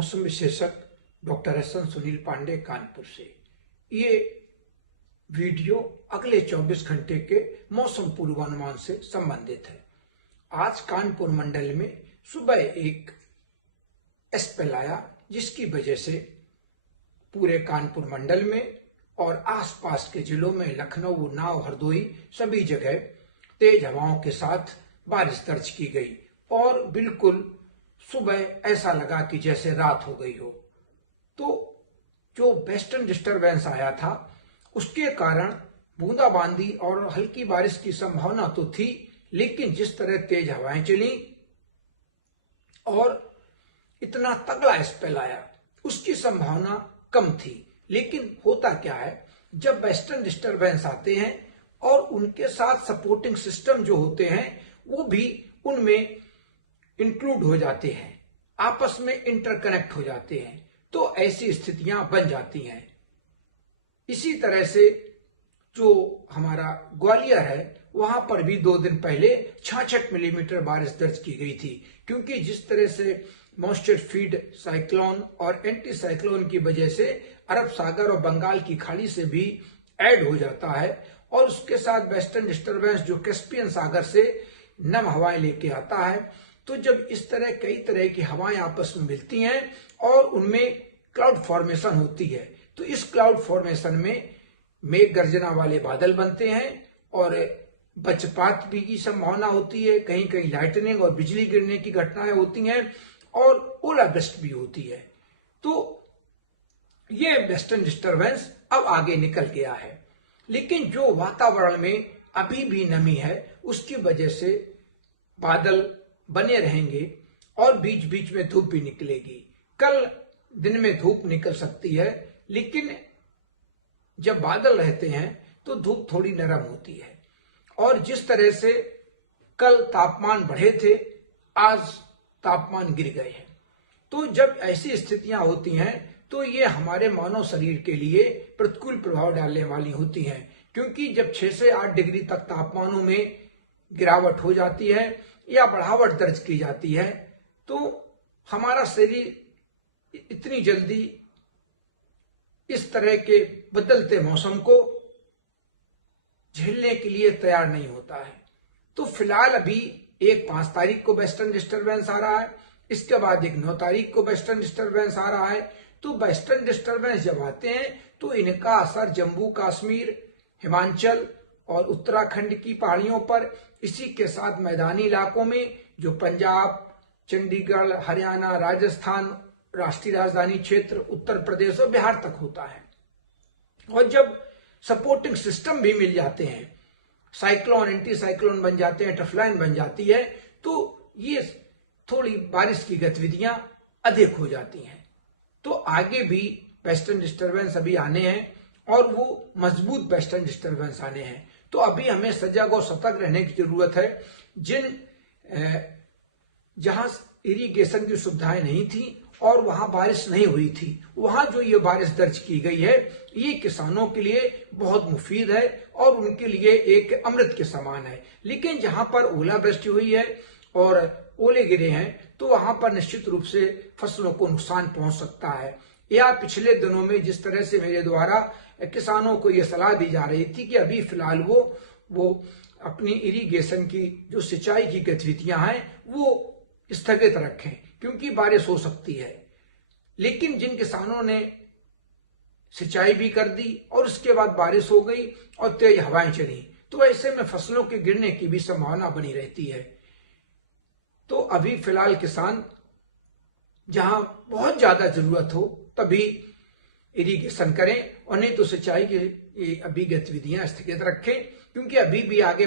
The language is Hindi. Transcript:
मौसम विशेषज्ञ डॉक्टर एस.एन. सुनील पांडे कानपुर से। ये वीडियो अगले 24 घंटे के मौसम पूर्वानुमान से संबंधित है। आज कानपुर मंडल में सुबह एक स्पेल आया, जिसकी वजह से पूरे कानपुर मंडल में और आसपास के जिलों में लखनऊ, उन्नाव, हरदोई सभी जगह तेज हवाओं के साथ बारिश दर्ज की गई और बिल्कुल सुबह ऐसा लगा कि जैसे रात हो गई हो। तो जो वेस्टर्न डिस्टरबेंस आया था उसके कारण बूंदाबांदी और हल्की बारिश की संभावना तो थी, लेकिन जिस तरह तेज हवाएं चली और इतना तगड़ा स्पेल आया उसकी संभावना कम थी। लेकिन होता क्या है, जब वेस्टर्न डिस्टरबेंस आते हैं और उनके साथ सपोर्टिंग सिस्टम जो होते हैं वो भी उनमें इंक्लूड हो जाते हैं, आपस में इंटरकनेक्ट हो जाते हैं, तो ऐसी स्थितियां बन जाती हैं। इसी तरह से जो हमारा ग्वालियर है वहां पर भी 2 दिन पहले 66 मिलीमीटर बारिश दर्ज की गई थी, क्योंकि जिस तरह से मॉइस्चर फीड साइक्लोन और एंटी साइक्लोन की वजह से अरब सागर और बंगाल की खाड़ी से भी ऐड हो जाता है और उसके साथ वेस्टर्न डिस्टरबेंस जो कैस्पियन सागर से नम हवाएं लेके आता है। तो जब इस तरह कई तरह की हवाएं आपस में मिलती हैं और उनमें क्लाउड फॉर्मेशन होती है, तो इस क्लाउड फॉर्मेशन में मेघ गर्जना वाले बादल बनते हैं और वज्रपात भी की संभावना होती है, कहीं कहीं लाइटनिंग और बिजली गिरने की घटनाएं होती हैं और ओलावृष्टि भी होती है। तो ये वेस्टर्न डिस्टरबेंस अब आगे निकल गया है, लेकिन जो वातावरण में अभी भी नमी है उसकी वजह से बादल बने रहेंगे और बीच बीच में धूप भी निकलेगी। कल दिन में धूप निकल सकती है, लेकिन जब बादल रहते हैं तो धूप थोड़ी नरम होती है और जिस तरह से कल तापमान बढ़े थे आज तापमान गिर गए हैं। तो जब ऐसी स्थितियां होती हैं तो ये हमारे मानव शरीर के लिए प्रतिकूल प्रभाव डालने वाली होती हैं, क्योंकि जब 6 से 8 डिग्री तक तापमानों में गिरावट हो जाती है या बढ़ावट दर्ज की जाती है तो हमारा शरीर इतनी जल्दी इस तरह के बदलते मौसम को झेलने के लिए तैयार नहीं होता है। तो फिलहाल अभी एक 5 तारीख को वेस्टर्न डिस्टरबेंस आ रहा है, इसके बाद एक 9 तारीख को वेस्टर्न डिस्टरबेंस आ रहा है। तो वेस्टर्न डिस्टरबेंस जब आते हैं तो इनका असर जम्मू कश्मीर, हिमाचल और उत्तराखंड की पहाड़ियों पर, इसी के साथ मैदानी इलाकों में जो पंजाब, चंडीगढ़, हरियाणा, राजस्थान, राष्ट्रीय राजधानी क्षेत्र, उत्तर प्रदेश और बिहार तक होता है। और जब सपोर्टिंग सिस्टम भी मिल जाते हैं, साइक्लोन, एंटी साइक्लोन बन जाते हैं, ट्रफलाइन बन जाती है, तो ये थोड़ी बारिश की गतिविधियां अधिक हो जाती हैं। तो आगे भी वेस्टर्न डिस्टरबेंस अभी आने हैं और वो मजबूत वेस्टर्न डिस्टरबेंस आने हैं। तो अभी हमें सजग और सतर्क रहने की जरूरत है। जहां इरिगेशन की सुविधाएं नहीं थी और वहां बारिश नहीं हुई थी, वहां जो ये बारिश दर्ज की गई है ये किसानों के लिए बहुत मुफीद है और उनके लिए एक अमृत के समान है। लेकिन जहां पर ओलावृष्टि हुई है और ओले गिरे हैं तो वहां पर निश्चित रूप से फसलों को नुकसान पहुंच सकता है। या पिछले दिनों में जिस तरह से मेरे द्वारा किसानों को यह सलाह दी जा रही थी कि अभी फिलहाल वो अपनी इरिगेशन की जो सिंचाई की गतिविधियां हैं वो स्थगित रखें, क्योंकि बारिश हो सकती है। लेकिन जिन किसानों ने सिंचाई भी कर दी और उसके बाद बारिश हो गई और तेज हवाएं चली, तो ऐसे में फसलों के गिरने की भी संभावना बनी रहती है। तो अभी फिलहाल किसान जहां बहुत ज्यादा जरूरत हो तभी इरिगेशन करें और नहीं तो सिंचाई की अभी गतिविधियां स्थगित रखें, क्योंकि अभी भी आगे